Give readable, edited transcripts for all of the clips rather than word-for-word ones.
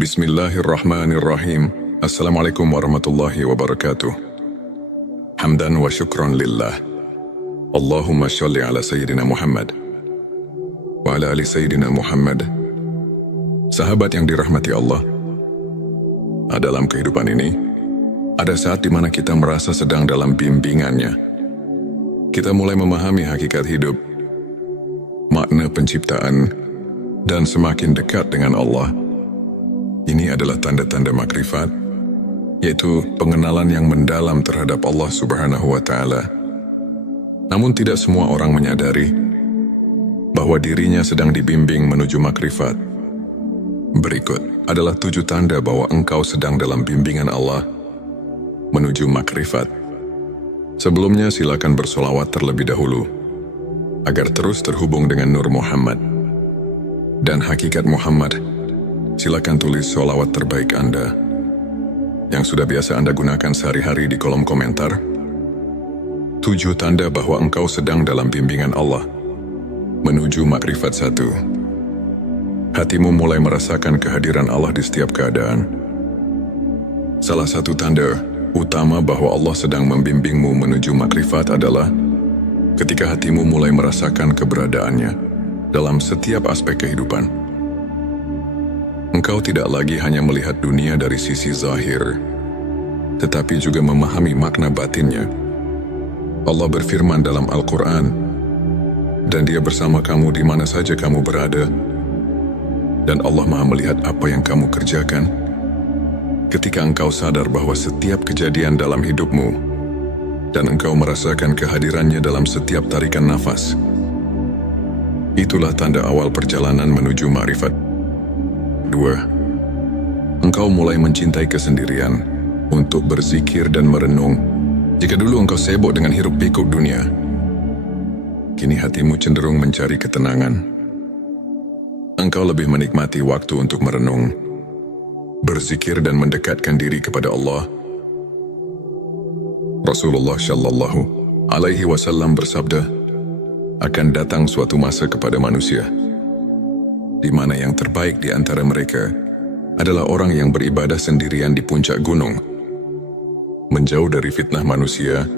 Bismillahirrahmanirrahim. Assalamualaikum warahmatullahi wabarakatuh. Hamdan wa syukran lillah. Allahumma sholli ala Sayyidina Muhammad wa ala ali Sayyidina Muhammad. Sahabat yang dirahmati Allah, dalam kehidupan ini, ada saat di mana kita merasa sedang dalam bimbingannya. Kita mulai memahami hakikat hidup, makna penciptaan, dan semakin dekat dengan Allah. Ini adalah tanda-tanda makrifat, yaitu pengenalan yang mendalam terhadap Allah Subhanahu wa Ta'ala. Namun tidak semua orang menyadari bahwa dirinya sedang dibimbing menuju makrifat. Berikut adalah 7 tanda bahwa engkau sedang dalam bimbingan Allah menuju makrifat. Sebelumnya silakan bersolawat terlebih dahulu agar terus terhubung dengan Nur Muhammad dan hakikat Muhammad. Silakan tulis sholawat terbaik Anda yang sudah biasa Anda gunakan sehari-hari di kolom komentar. 7 tanda bahwa engkau sedang dalam bimbingan Allah menuju makrifat 1. Hatimu mulai merasakan kehadiran Allah di setiap keadaan. Salah satu tanda utama bahwa Allah sedang membimbingmu menuju makrifat adalah ketika hatimu mulai merasakan keberadaannya dalam setiap aspek kehidupan. Engkau tidak lagi hanya melihat dunia dari sisi zahir, tetapi juga memahami makna batinnya. Allah berfirman dalam Al-Quran, dan Dia bersama kamu di mana saja kamu berada, dan Allah Maha melihat apa yang kamu kerjakan. Ketika engkau sadar bahwa setiap kejadian dalam hidupmu, dan engkau merasakan kehadirannya dalam setiap tarikan nafas, itulah tanda awal perjalanan menuju makrifat. 2. Engkau mulai mencintai kesendirian untuk berzikir dan merenung. Jika dulu engkau sibuk dengan hiruk-pikuk dunia, kini hatimu cenderung mencari ketenangan. Engkau lebih menikmati waktu untuk merenung, berzikir dan mendekatkan diri kepada Allah. Rasulullah Shallallahu Alaihi Wasallam bersabda, akan datang suatu masa kepada manusia di mana yang terbaik di antara mereka adalah orang yang beribadah sendirian di puncak gunung, menjauh dari fitnah manusia.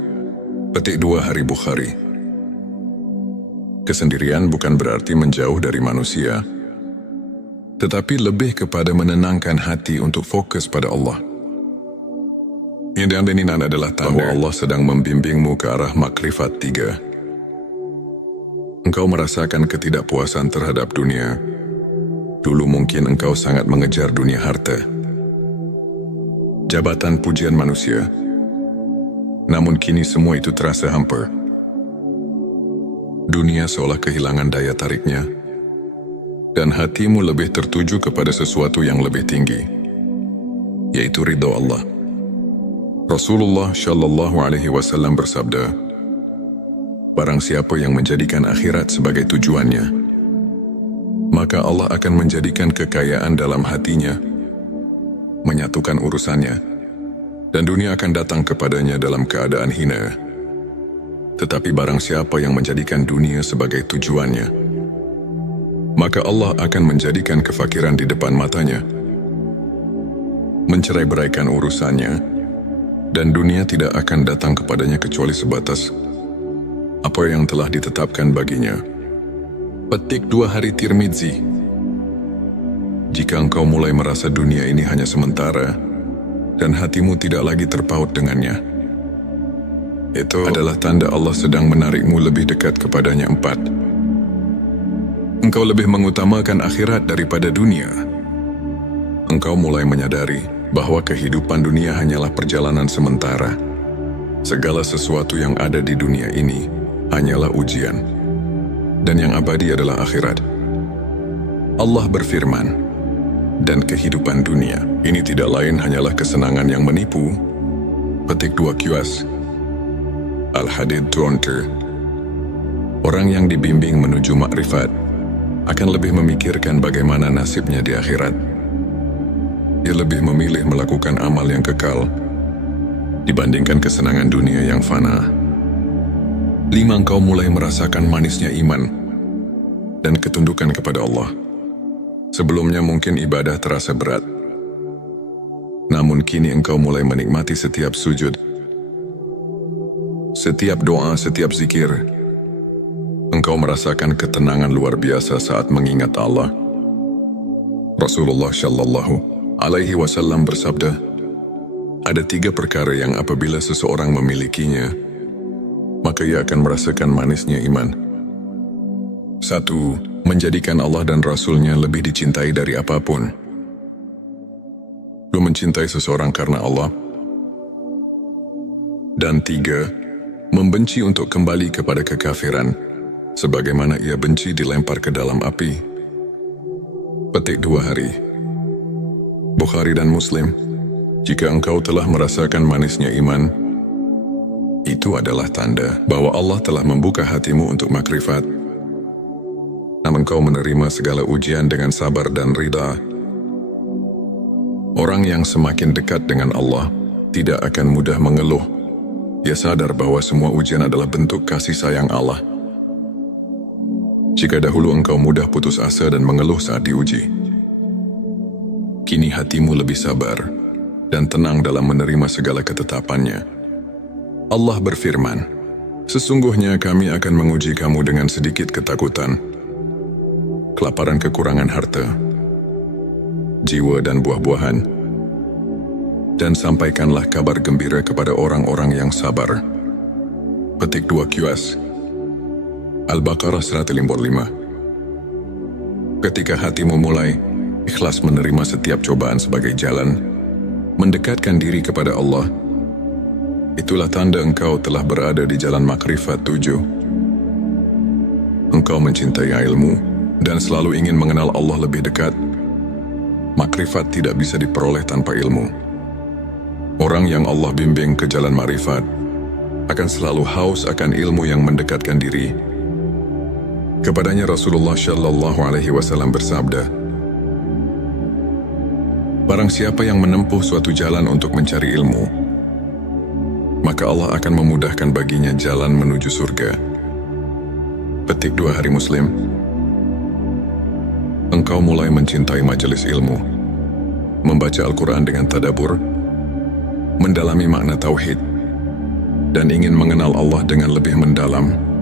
Petik 2 Hari Bukhari. Kesendirian bukan berarti menjauh dari manusia, tetapi lebih kepada menenangkan hati untuk fokus pada Allah. Yang ini adalah tanda Allah sedang membimbingmu ke arah makrifat 3. Engkau merasakan ketidakpuasan terhadap dunia. Dulu mungkin engkau sangat mengejar dunia harta, jabatan, pujian manusia. Namun kini semua itu terasa hampa. Dunia seolah kehilangan daya tariknya, dan hatimu lebih tertuju kepada sesuatu yang lebih tinggi, yaitu ridha Allah. Rasulullah Shallallahu Alaihi Wasallam bersabda, barang siapa yang menjadikan akhirat sebagai tujuannya, maka Allah akan menjadikan kekayaan dalam hatinya, menyatukan urusannya, dan dunia akan datang kepadanya dalam keadaan hina. Tetapi barang siapa yang menjadikan dunia sebagai tujuannya, maka Allah akan menjadikan kefakiran di depan matanya, mencerai-beraikan urusannya, dan dunia tidak akan datang kepadanya kecuali sebatas apa yang telah ditetapkan baginya. Petik 2 Hari Tirmidzi. Jika engkau mulai merasa dunia ini hanya sementara, dan hatimu tidak lagi terpaut dengannya, itu adalah tanda Allah sedang menarikmu lebih dekat kepadanya. 4. Engkau lebih mengutamakan akhirat daripada dunia. Engkau mulai menyadari bahwa kehidupan dunia hanyalah perjalanan sementara. Segala sesuatu yang ada di dunia ini hanyalah ujian, dan yang abadi adalah akhirat. Allah berfirman, dan kehidupan dunia ini tidak lain hanyalah kesenangan yang menipu. Petik 2 QS Al-Hadid 20. Orang yang dibimbing menuju makrifat akan lebih memikirkan bagaimana nasibnya di akhirat. Dia lebih memilih melakukan amal yang kekal dibandingkan kesenangan dunia yang fana. 5. Engkau mulai merasakan manisnya iman dan ketundukan kepada Allah. Sebelumnya mungkin ibadah terasa berat, Namun kini engkau mulai menikmati setiap sujud, setiap doa, setiap zikir. Engkau merasakan ketenangan luar biasa saat mengingat Allah. Rasulullah Shallallahu Alaihi Wasallam bersabda, ada 3 perkara yang apabila seseorang memilikinya, maka ia akan merasakan manisnya iman. 1. Menjadikan Allah dan Rasul-Nya lebih dicintai dari apapun. 2. Mencintai seseorang karena Allah. Dan 3. Membenci untuk kembali kepada kekafiran, sebagaimana ia benci dilempar ke dalam api. Petik 2 hari. Bukhari dan Muslim. Jika engkau telah merasakan manisnya iman, itu adalah tanda bahwa Allah telah membuka hatimu untuk makrifat. Namun engkau menerima segala ujian dengan sabar dan ridha. Orang yang semakin dekat dengan Allah tidak akan mudah mengeluh. Ia sadar bahwa semua ujian adalah bentuk kasih sayang Allah. Jika dahulu engkau mudah putus asa dan mengeluh saat diuji, kini hatimu lebih sabar dan tenang dalam menerima segala ketetapannya. Allah berfirman, sesungguhnya kami akan menguji kamu dengan sedikit ketakutan, kelaparan, kekurangan harta, jiwa dan buah-buahan, dan sampaikanlah kabar gembira kepada orang-orang yang sabar. Petik 2 QS Al-Baqarah 155. Ketika hatimu mulai ikhlas menerima setiap cobaan sebagai jalan mendekatkan diri kepada Allah, itulah tanda engkau telah berada di jalan makrifat 7. Engkau mencintai ilmu dan selalu ingin mengenal Allah lebih dekat. Makrifat tidak bisa diperoleh tanpa ilmu. Orang yang Allah bimbing ke jalan makrifat akan selalu haus akan ilmu yang mendekatkan diri. Kepadanya Rasulullah Shallallahu Alaihi Wasallam bersabda, barang siapa yang menempuh suatu jalan untuk mencari ilmu, maka Allah akan memudahkan baginya jalan menuju surga. Petik 2 hari Muslim. Engkau mulai mencintai majelis ilmu, membaca Al-Quran dengan tadabbur, mendalami makna tauhid, dan ingin mengenal Allah dengan lebih mendalam.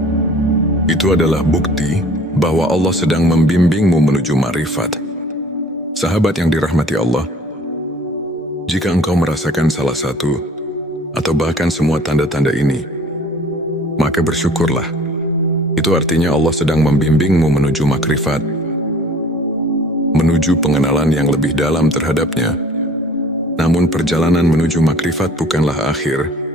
Itu adalah bukti bahwa Allah sedang membimbingmu menuju ma'rifat. Sahabat yang dirahmati Allah, jika engkau merasakan salah satu atau bahkan semua tanda-tanda ini, maka bersyukurlah. Itu artinya Allah sedang membimbingmu menuju makrifat, menuju pengenalan yang lebih dalam terhadapnya. Namun perjalanan menuju makrifat bukanlah akhir.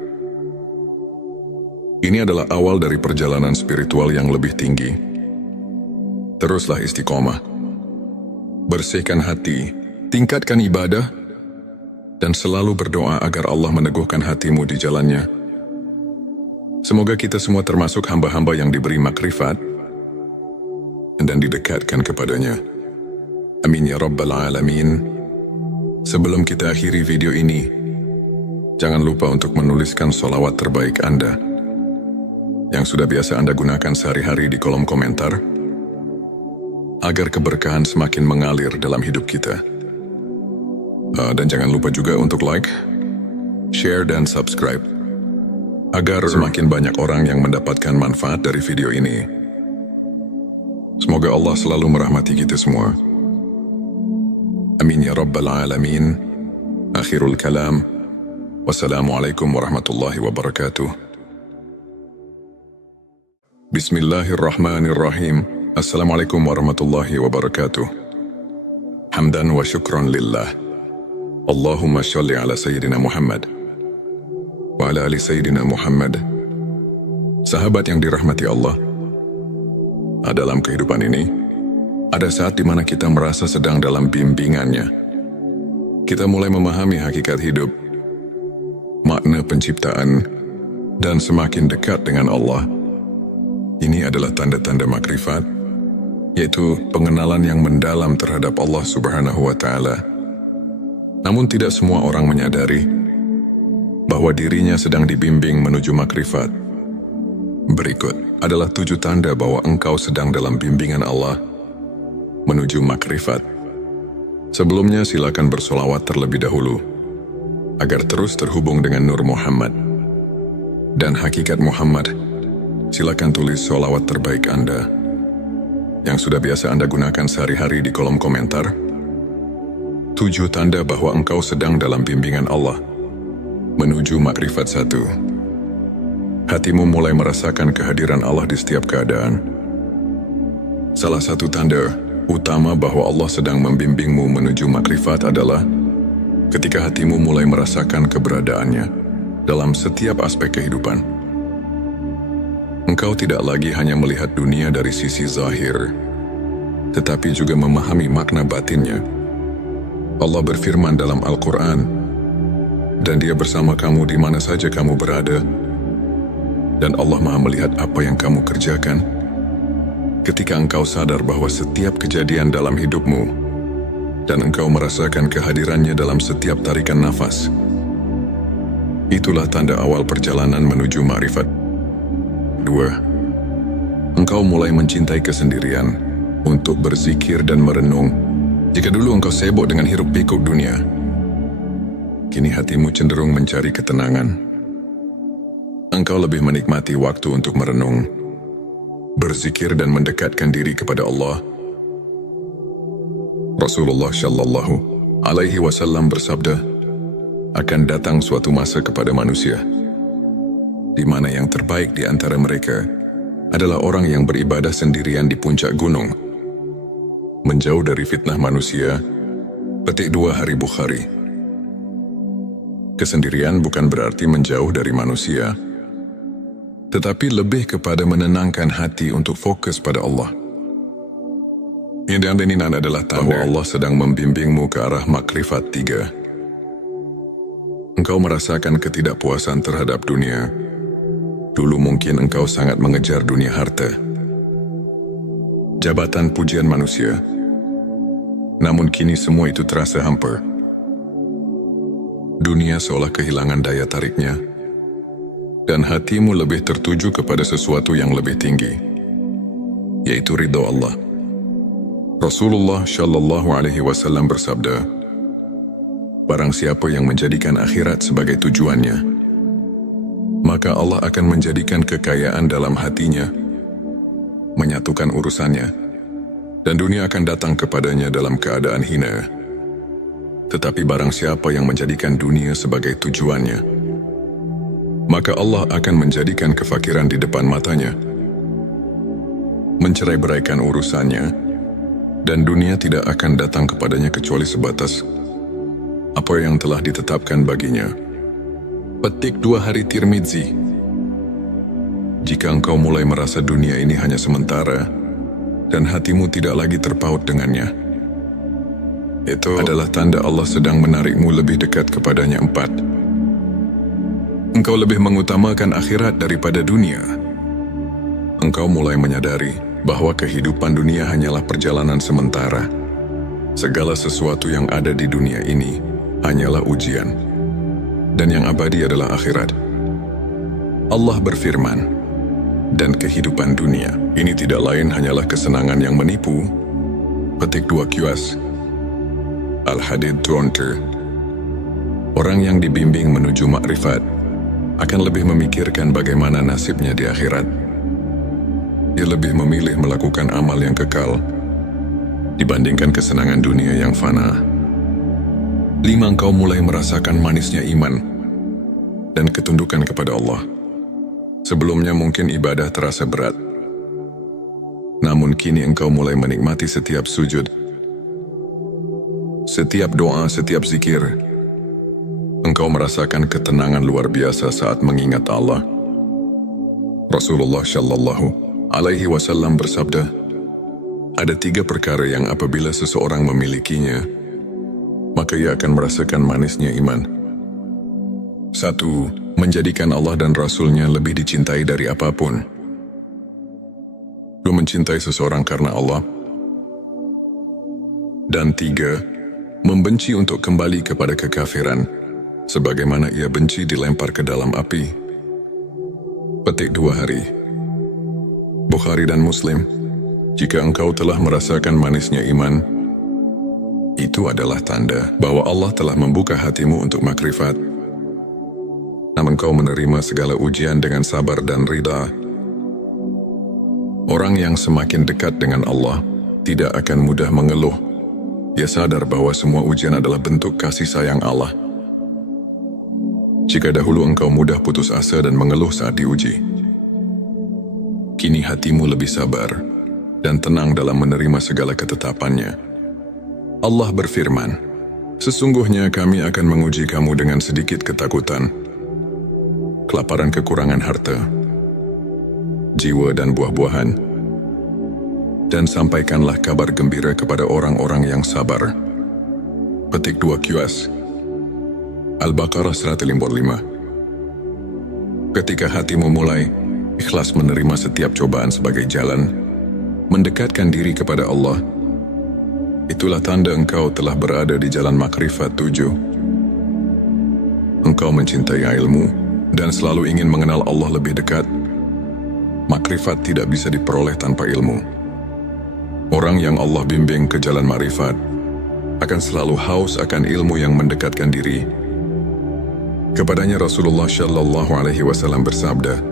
Ini adalah awal dari perjalanan spiritual yang lebih tinggi. Teruslah istiqomah. Bersihkan hati, tingkatkan ibadah, dan selalu berdoa agar Allah meneguhkan hatimu di jalannya. Semoga kita semua termasuk hamba-hamba yang diberi makrifat dan didekatkan kepadanya. Amin ya Rabbal Alamin. Sebelum kita akhiri video ini, jangan lupa untuk menuliskan sholawat terbaik Anda yang sudah biasa Anda gunakan sehari-hari di kolom komentar, agar keberkahan semakin mengalir dalam hidup kita. Dan jangan lupa juga untuk like, share, dan subscribe, agar semakin banyak orang yang mendapatkan manfaat dari video ini. Semoga Allah selalu merahmati kita semua. Amin ya Rabbal Alamin. Akhirul kalam. Wassalamualaikum warahmatullahi wabarakatuh. Bismillahirrahmanirrahim. Assalamualaikum warahmatullahi wabarakatuh. Hamdan wa syukran lillah. Allahumma sholli ala Sayyidina Muhammad wa ala ali Sayyidina Muhammad. Sahabat yang dirahmati Allah, dalam kehidupan ini, ada saat di mana kita merasa sedang dalam bimbingannya. Kita mulai memahami hakikat hidup, makna penciptaan, dan semakin dekat dengan Allah. Ini adalah tanda-tanda makrifat, yaitu pengenalan yang mendalam terhadap Allah Subhanahu wa Ta'ala. Namun tidak semua orang menyadari bahwa dirinya sedang dibimbing menuju makrifat. Berikut adalah 7 tanda bahwa engkau sedang dalam bimbingan Allah menuju makrifat. Sebelumnya silakan bersolawat terlebih dahulu agar terus terhubung dengan Nur Muhammad dan hakikat Muhammad, silakan tulis sholawat terbaik Anda yang sudah biasa Anda gunakan sehari-hari di kolom komentar. 7 tanda bahwa engkau sedang dalam bimbingan Allah menuju makrifat 1. Hatimu mulai merasakan kehadiran Allah di setiap keadaan. Salah satu tanda utama bahwa Allah sedang membimbingmu menuju makrifat adalah ketika hatimu mulai merasakan keberadaannya dalam setiap aspek kehidupan. Engkau tidak lagi hanya melihat dunia dari sisi zahir, tetapi juga memahami makna batinnya. Allah berfirman dalam Al-Quran, dan Dia bersama kamu di mana saja kamu berada, dan Allah Maha melihat apa yang kamu kerjakan. Ketika engkau sadar bahwa setiap kejadian dalam hidupmu, dan engkau merasakan kehadirannya dalam setiap tarikan nafas, itulah tanda awal perjalanan menuju makrifat. 2. Engkau mulai mencintai kesendirian untuk berzikir dan merenung. Jika dulu engkau sibuk dengan hiruk-pikuk dunia, kini hatimu cenderung mencari ketenangan. Engkau lebih menikmati waktu untuk merenung, berzikir dan mendekatkan diri kepada Allah. Rasulullah Shallallahu Alaihi Wasallam bersabda, akan datang suatu masa kepada manusia, di mana yang terbaik di antara mereka adalah orang yang beribadah sendirian di puncak gunung, menjauh dari fitnah manusia. Petik 2 Hari Bukhari. Kesendirian bukan berarti menjauh dari manusia, tetapi lebih kepada menenangkan hati untuk fokus pada Allah. Yang diaminin adalah bahwa Allah sedang membimbingmu ke arah makrifat 3. Engkau merasakan ketidakpuasan terhadap dunia. Dulu mungkin engkau sangat mengejar dunia harta, jabatan, pujian manusia. Namun kini semua itu terasa hampa. Dunia seolah kehilangan daya tariknya, dan hatimu lebih tertuju kepada sesuatu yang lebih tinggi, yaitu ridha Allah. Rasulullah Shallallahu Alaihi Wasallam bersabda, barang siapa yang menjadikan akhirat sebagai tujuannya, maka Allah akan menjadikan kekayaan dalam hatinya, menyatukan urusannya, dan dunia akan datang kepadanya dalam keadaan hina. Tetapi barang siapa yang menjadikan dunia sebagai tujuannya, maka Allah akan menjadikan kefakiran di depan matanya, mencerai-beraikan urusannya, dan dunia tidak akan datang kepadanya kecuali sebatas apa yang telah ditetapkan baginya. Petik 2 Hari Tirmidzi. Jika engkau mulai merasa dunia ini hanya sementara, dan hatimu tidak lagi terpaut dengannya, itu adalah tanda Allah sedang menarikmu lebih dekat kepadanya. 4. Engkau lebih mengutamakan akhirat daripada dunia. Engkau mulai menyadari bahwa kehidupan dunia hanyalah perjalanan sementara. Segala sesuatu yang ada di dunia ini hanyalah ujian, dan yang abadi adalah akhirat. Allah berfirman, dan kehidupan dunia ini tidak lain hanyalah kesenangan yang menipu. Petik 2 QS Al-Hadid 20. Orang yang dibimbing menuju makrifat akan lebih memikirkan bagaimana nasibnya di akhirat. Dia lebih memilih melakukan amal yang kekal dibandingkan kesenangan dunia yang fana. 5. Engkau mulai merasakan manisnya iman dan ketundukan kepada Allah. Sebelumnya mungkin ibadah terasa berat, namun kini engkau mulai menikmati setiap sujud, setiap doa, setiap zikir. Engkau merasakan ketenangan luar biasa saat mengingat Allah. Rasulullah Shallallahu Alaihi Wasallam bersabda, ada 3 perkara yang apabila seseorang memilikinya, maka ia akan merasakan manisnya iman. 1. Menjadikan Allah dan Rasul-Nya lebih dicintai dari apapun. 2. Mencintai seseorang karena Allah. Dan 3. Membenci untuk kembali kepada kekafiran, sebagaimana ia benci dilempar ke dalam api. Petik 2 Hari Bukhari dan Muslim. Jika engkau telah merasakan manisnya iman, Itu adalah tanda bahwa Allah telah membuka hatimu untuk makrifat. Namun kau menerima segala ujian dengan sabar dan ridha. Orang yang semakin dekat dengan Allah tidak akan mudah mengeluh. Dia sadar bahwa semua ujian adalah bentuk kasih sayang Allah. Jika dahulu engkau mudah putus asa dan mengeluh saat diuji, kini hatimu lebih sabar dan tenang dalam menerima segala ketetapannya. Allah berfirman, "Sesungguhnya kami akan menguji kamu dengan sedikit ketakutan, kelaparan kekurangan harta, jiwa dan buah-buahan, dan sampaikanlah kabar gembira kepada orang-orang yang sabar." Petik 2 QS Al-Baqarah 155. Ketika hatimu mulai ikhlas menerima setiap cobaan sebagai jalan mendekatkan diri kepada Allah, itulah tanda engkau telah berada di jalan makrifat 7. Engkau mencintai ilmu dan selalu ingin mengenal Allah lebih dekat. Makrifat tidak bisa diperoleh tanpa ilmu. Orang yang Allah bimbing ke jalan makrifat akan selalu haus akan ilmu yang mendekatkan diri. Kepadanya Rasulullah Shallallahu Alaihi Wasallam bersabda,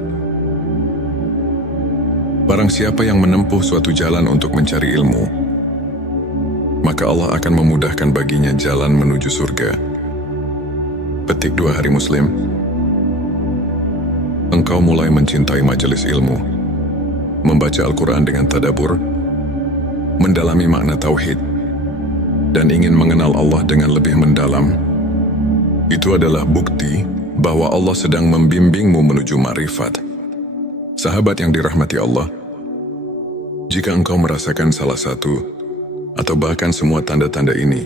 "Barang siapa yang menempuh suatu jalan untuk mencari ilmu, maka Allah akan memudahkan baginya jalan menuju surga." Petik 2 Hari Muslim. Engkau mulai mencintai majelis ilmu, membaca Al-Quran dengan tadabbur, mendalami makna tauhid, dan ingin mengenal Allah dengan lebih mendalam. Itu adalah bukti bahwa Allah sedang membimbingmu menuju makrifat. Sahabat yang dirahmati Allah, jika engkau merasakan salah satu atau bahkan semua tanda-tanda ini,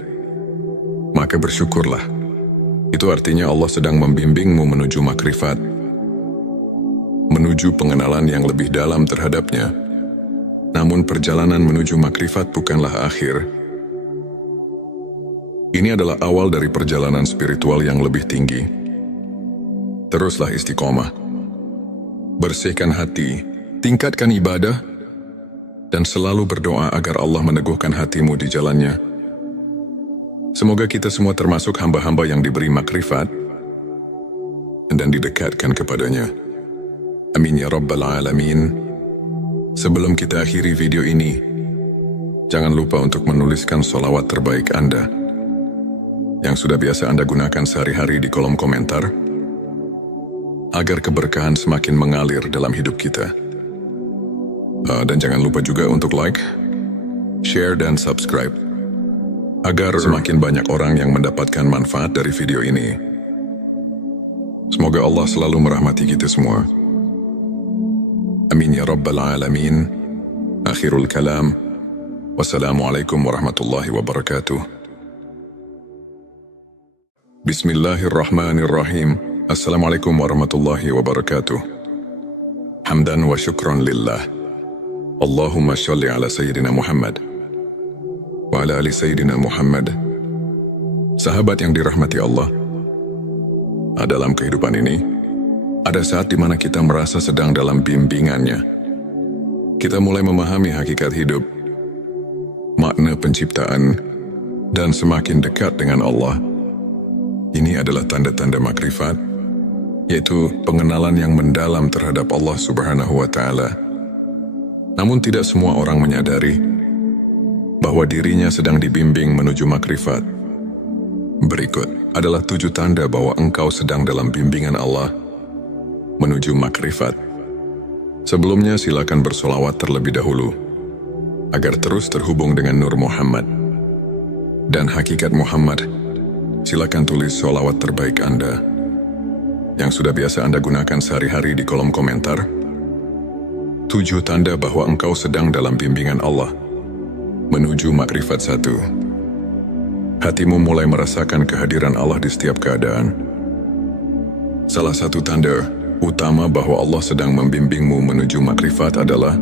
maka bersyukurlah. Itu artinya Allah sedang membimbingmu menuju makrifat, menuju pengenalan yang lebih dalam terhadapnya. Namun perjalanan menuju makrifat bukanlah akhir. Ini adalah awal dari perjalanan spiritual yang lebih tinggi. Teruslah istiqomah. Bersihkan hati, tingkatkan ibadah, dan selalu berdoa agar Allah meneguhkan hatimu di jalannya. Semoga kita semua termasuk hamba-hamba yang diberi makrifat dan didekatkan kepadanya. Amin ya Rabbal Alamin. Sebelum kita akhiri video ini, jangan lupa untuk menuliskan sholawat terbaik Anda yang sudah biasa Anda gunakan sehari-hari di kolom komentar, agar keberkahan semakin mengalir dalam hidup kita. Dan jangan lupa juga untuk like, share, dan subscribe, agar semakin banyak orang yang mendapatkan manfaat dari video ini. Semoga Allah selalu merahmati kita semua. Amin ya Rabbal Alamin. Akhirul kalam. Wassalamualaikum warahmatullahi wabarakatuh. Bismillahirrahmanirrahim. Assalamualaikum warahmatullahi wabarakatuh. Hamdan wa syukran lillah. Allahumma sholli ala Sayyidina Muhammad wa ala ali Sayyidina Muhammad. Sahabat yang dirahmati Allah, dalam kehidupan ini, ada saat di mana kita merasa sedang dalam bimbingannya. Kita mulai memahami hakikat hidup, makna penciptaan, dan semakin dekat dengan Allah. Ini adalah tanda-tanda makrifat, yaitu pengenalan yang mendalam terhadap Allah Subhanahu wa Ta'ala. Namun tidak semua orang menyadari bahwa dirinya sedang dibimbing menuju makrifat. Berikut adalah 7 tanda bahwa engkau sedang dalam bimbingan Allah menuju makrifat. Sebelumnya silakan bersolawat terlebih dahulu, agar terus terhubung dengan Nur Muhammad dan hakikat Muhammad. Silakan tulis sholawat terbaik Anda yang sudah biasa Anda gunakan sehari-hari di kolom komentar. 7 tanda bahwa engkau sedang dalam bimbingan Allah menuju makrifat 1. Hatimu mulai merasakan kehadiran Allah di setiap keadaan. Salah satu tanda utama bahwa Allah sedang membimbingmu menuju makrifat adalah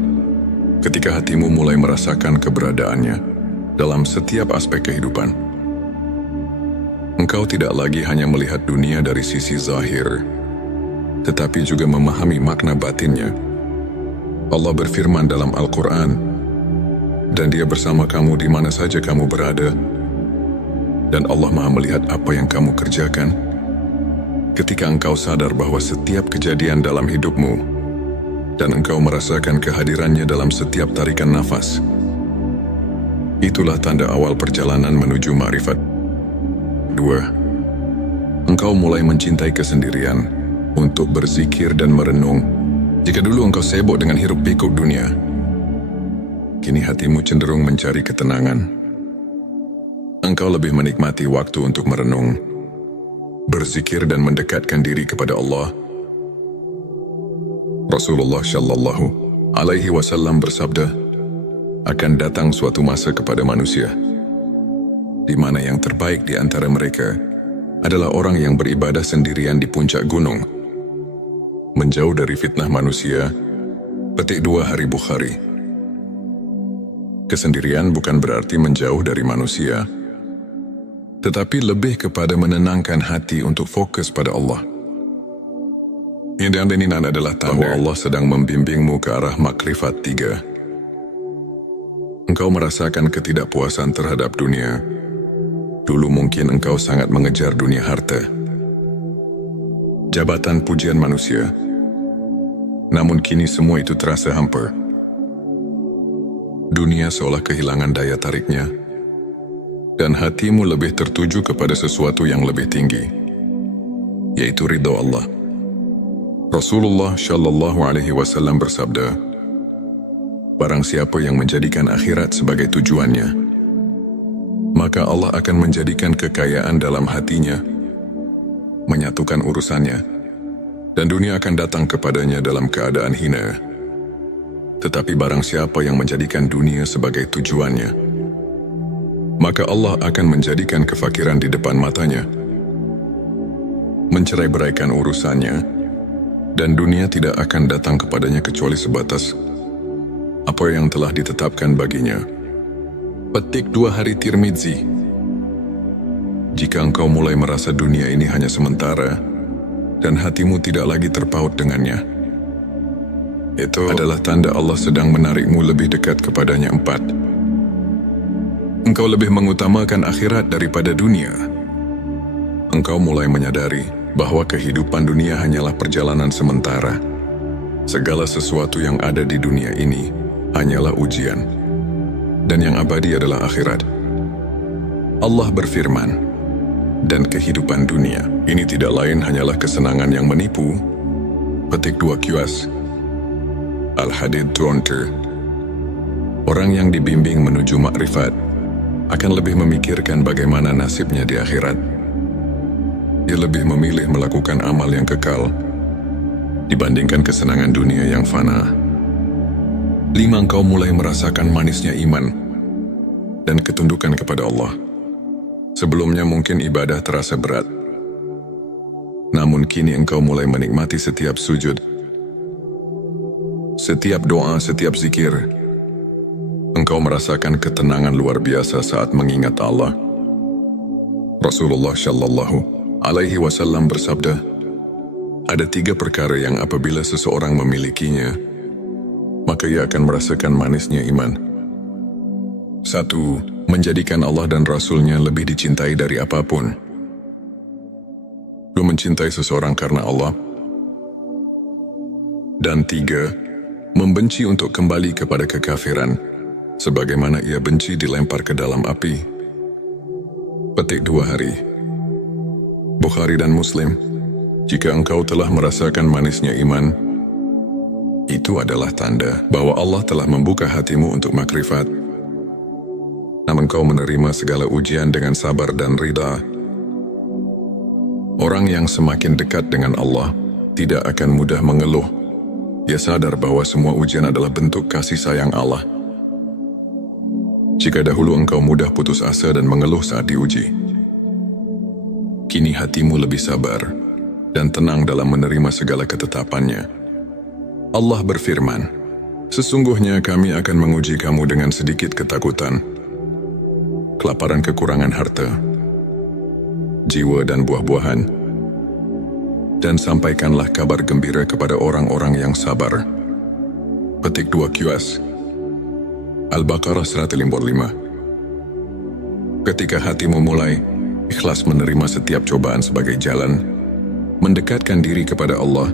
ketika hatimu mulai merasakan keberadaannya dalam setiap aspek kehidupan. Engkau tidak lagi hanya melihat dunia dari sisi zahir, tetapi juga memahami makna batinnya. Allah berfirman dalam Al-Quran, "Dan Dia bersama kamu di mana saja kamu berada, dan Allah Maha melihat apa yang kamu kerjakan. Ketika engkau sadar bahwa setiap kejadian dalam hidupmu dan engkau merasakan kehadirannya dalam setiap tarikan nafas, itulah tanda awal perjalanan menuju ma'rifat. 2. Engkau mulai mencintai kesendirian untuk berzikir dan merenung. Jika dulu engkau sibuk dengan hiruk-pikuk dunia, kini hatimu cenderung mencari ketenangan. Engkau lebih menikmati waktu untuk merenung, berzikir dan mendekatkan diri kepada Allah. Rasulullah Shallallahu Alaihi Wasallam bersabda, akan datang suatu masa kepada manusia, di mana yang terbaik di antara mereka adalah orang yang beribadah sendirian di puncak gunung, menjauh dari fitnah manusia. Petik 2 Hari Bukhari. Kesendirian bukan berarti menjauh dari manusia, tetapi lebih kepada menenangkan hati untuk fokus pada Allah. Yang diaminin adalah bahwa Allah sedang membimbingmu ke arah makrifat 3. Engkau merasakan ketidakpuasan terhadap dunia. Dulu mungkin engkau sangat mengejar dunia harta, jabatan, pujian manusia. Namun kini semua itu terasa hampa. Dunia seolah kehilangan daya tariknya, dan hatimu lebih tertuju kepada sesuatu yang lebih tinggi, yaitu ridha Allah. Rasulullah Shallallahu Alaihi Wasallam bersabda, barang siapa yang menjadikan akhirat sebagai tujuannya, maka Allah akan menjadikan kekayaan dalam hatinya, menyatukan urusannya, dan dunia akan datang kepadanya dalam keadaan hina. Tetapi barang siapa yang menjadikan dunia sebagai tujuannya, maka Allah akan menjadikan kefakiran di depan matanya, mencerai-beraikan urusannya, dan dunia tidak akan datang kepadanya kecuali sebatas apa yang telah ditetapkan baginya. Petik 2 Hari Tirmidzi. Jika engkau mulai merasa dunia ini hanya sementara, dan hatimu tidak lagi terpaut dengannya, itu adalah tanda Allah sedang menarikmu lebih dekat kepadanya. 4. Engkau lebih mengutamakan akhirat daripada dunia. Engkau mulai menyadari bahwa kehidupan dunia hanyalah perjalanan sementara. Segala sesuatu yang ada di dunia ini hanyalah ujian, dan yang abadi adalah akhirat. Allah berfirman, dan kehidupan dunia ini tidak lain hanyalah kesenangan yang menipu. Petik 2 QS Al-Hadid 20. Orang yang dibimbing menuju makrifat akan lebih memikirkan bagaimana nasibnya di akhirat. Dia lebih memilih melakukan amal yang kekal dibandingkan kesenangan dunia yang fana. 5. Engkau mulai merasakan manisnya iman dan ketundukan kepada Allah. Sebelumnya mungkin ibadah terasa berat, namun kini engkau mulai menikmati setiap sujud, setiap doa, setiap zikir. Engkau merasakan ketenangan luar biasa saat mengingat Allah. Rasulullah Shallallahu Alaihi Wasallam bersabda, ada 3 perkara yang apabila seseorang memilikinya, maka ia akan merasakan manisnya iman. 1. Menjadikan Allah dan Rasul-Nya lebih dicintai dari apapun. 2. Mencintai seseorang karena Allah. Dan 3. Membenci untuk kembali kepada kekafiran, sebagaimana ia benci dilempar ke dalam api. Petik 2 Hari Bukhari dan Muslim. Jika engkau telah merasakan manisnya iman, itu adalah tanda bahwa Allah telah membuka hatimu untuk makrifat. Namun engkau menerima segala ujian dengan sabar dan ridha. Orang yang semakin dekat dengan Allah tidak akan mudah mengeluh. Dia sadar bahwa semua ujian adalah bentuk kasih sayang Allah. Jika dahulu engkau mudah putus asa dan mengeluh saat diuji, kini hatimu lebih sabar dan tenang dalam menerima segala ketetapannya. Allah berfirman, sesungguhnya kami akan menguji kamu dengan sedikit ketakutan, kelaparan, kekurangan harta, jiwa dan buah-buahan, dan sampaikanlah kabar gembira kepada orang-orang yang sabar. Petik 2 QS Al-Baqarah 155. Ketika hatimu mulai ikhlas menerima setiap cobaan sebagai jalan mendekatkan diri kepada Allah,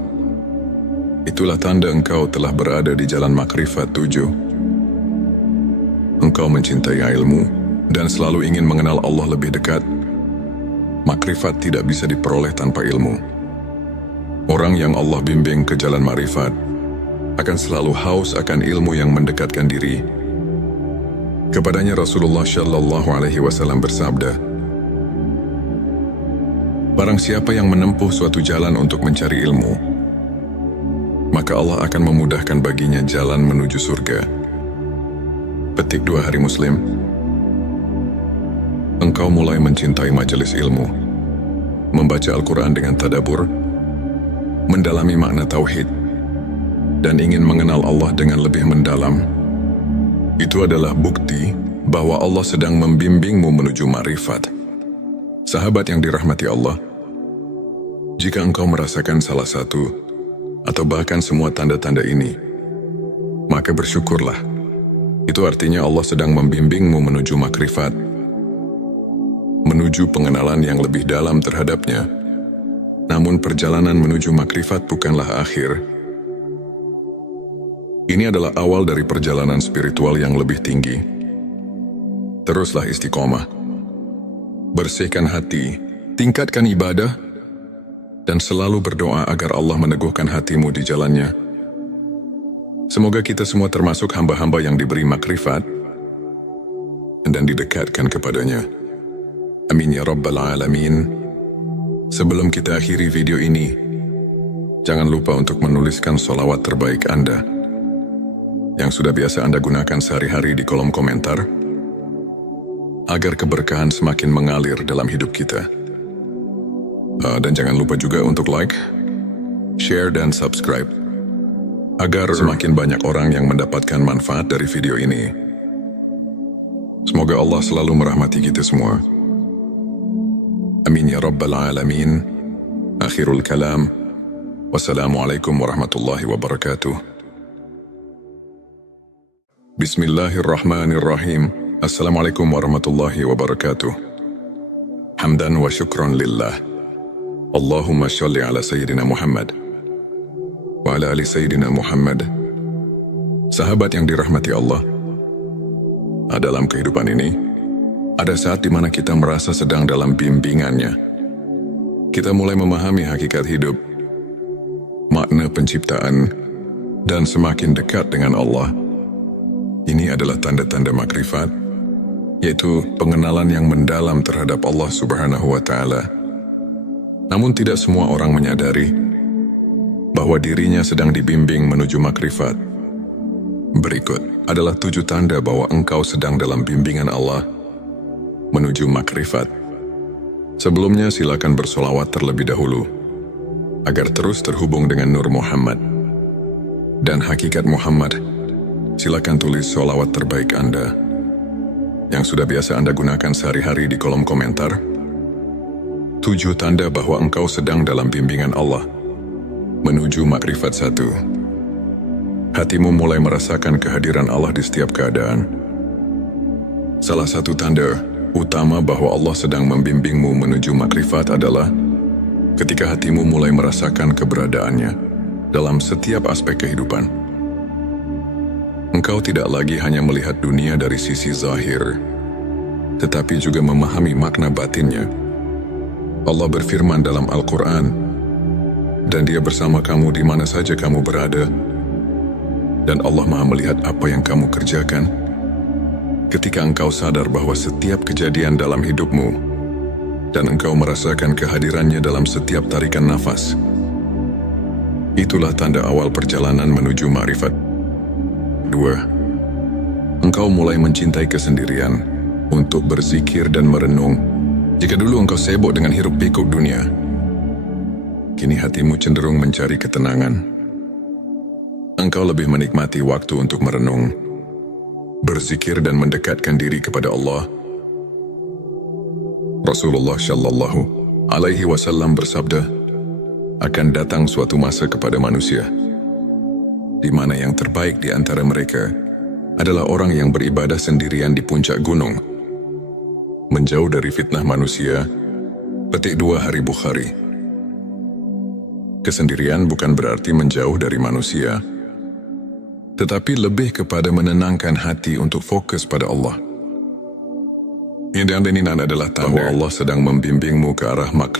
itulah tanda engkau telah berada di jalan makrifat 7. Engkau mencintai ilmu dan selalu ingin mengenal Allah lebih dekat. Makrifat tidak bisa diperoleh tanpa ilmu. Orang yang Allah bimbing ke jalan makrifat akan selalu haus akan ilmu yang mendekatkan diri. Kepadanya Rasulullah Shallallahu Alaihi Wasallam bersabda, barang siapa yang menempuh suatu jalan untuk mencari ilmu, maka Allah akan memudahkan baginya jalan menuju surga. Petik 2 Hari Muslim. Engkau mulai mencintai majelis ilmu, membaca Al-Quran dengan tadabbur, mendalami makna tauhid, dan ingin mengenal Allah dengan lebih mendalam. Itu adalah bukti bahwa Allah sedang membimbingmu menuju ma'rifat. Sahabat yang dirahmati Allah, jika engkau merasakan salah satu atau bahkan semua tanda-tanda ini, maka bersyukurlah. Itu artinya Allah sedang membimbingmu menuju makrifat, menuju pengenalan yang lebih dalam terhadapnya. Namun perjalanan menuju makrifat bukanlah akhir. Ini adalah awal dari perjalanan spiritual yang lebih tinggi. Teruslah istiqomah. Bersihkan hati, tingkatkan ibadah, dan selalu berdoa agar Allah meneguhkan hatimu di jalannya. Semoga kita semua termasuk hamba-hamba yang diberi makrifat dan didekatkan kepadanya. Amin ya Rabbal Alamin. Sebelum kita akhiri video ini, jangan lupa untuk menuliskan sholawat terbaik Anda yang sudah biasa Anda gunakan sehari-hari di kolom komentar, agar keberkahan semakin mengalir dalam hidup kita. Dan jangan lupa juga untuk like, share, dan subscribe, agar semakin banyak orang yang mendapatkan manfaat dari video ini. Semoga Allah selalu merahmati kita semua. Amin ya Rabbal Alamin. Akhirul kalam. Wassalamualaikum warahmatullahi wabarakatuh. Bismillahirrahmanirrahim. Assalamualaikum warahmatullahi wabarakatuh. Hamdan wa syukran lillah. Allahumma sholli ala Sayyidina Muhammad wa ala ali Sayyidina Muhammad. Sahabat yang dirahmati Allah, dalam kehidupan ini ada saat di mana kita merasa sedang dalam bimbingannya. Kita mulai memahami hakikat hidup, makna penciptaan, dan semakin dekat dengan Allah. Ini adalah tanda-tanda makrifat, yaitu pengenalan yang mendalam terhadap Allah Subhanahu wa Ta'ala. Namun tidak semua orang menyadari bahwa dirinya sedang dibimbing menuju makrifat. Berikut adalah 7 tanda bahwa engkau sedang dalam bimbingan Allah menuju makrifat. Sebelumnya silakan bersolawat terlebih dahulu, agar terus terhubung dengan Nur Muhammad dan hakikat Muhammad. Silakan tulis solawat terbaik Anda yang sudah biasa Anda gunakan sehari-hari di kolom komentar. 7 tanda bahwa engkau sedang dalam bimbingan Allah menuju makrifat 1. Hatimu mulai merasakan kehadiran Allah di setiap keadaan. Salah satu tanda utama bahwa Allah sedang membimbingmu menuju makrifat adalah ketika hatimu mulai merasakan keberadaannya dalam setiap aspek kehidupan. Engkau tidak lagi hanya melihat dunia dari sisi zahir, tetapi juga memahami makna batinnya. Allah berfirman dalam Al-Quran, dan Dia bersama kamu di mana saja kamu berada, dan Allah Maha melihat apa yang kamu kerjakan. Ketika engkau sadar bahwa setiap kejadian dalam hidupmu dan engkau merasakan kehadirannya dalam setiap tarikan nafas, itulah tanda awal perjalanan menuju ma'rifat. 2. Engkau mulai mencintai kesendirian untuk berzikir dan merenung. Jika dulu engkau sibuk dengan hiruk-pikuk dunia, kini hatimu cenderung mencari ketenangan. Engkau lebih menikmati waktu untuk merenung, berzikir, dan mendekatkan diri kepada Allah. Rasulullah Shallallahu Alaihi Wasallam bersabda, akan datang suatu masa kepada manusia di mana yang terbaik di antara mereka adalah orang yang beribadah sendirian di puncak gunung, menjauh dari fitnah manusia Petik 2 Hari Bukhari. Kesendirian bukan berarti menjauh dari manusia, tetapi lebih kepada menenangkan hati untuk fokus pada Allah. Yang dan ininan adalah tahu Allah sedang membimbingmu ke arah makrifat.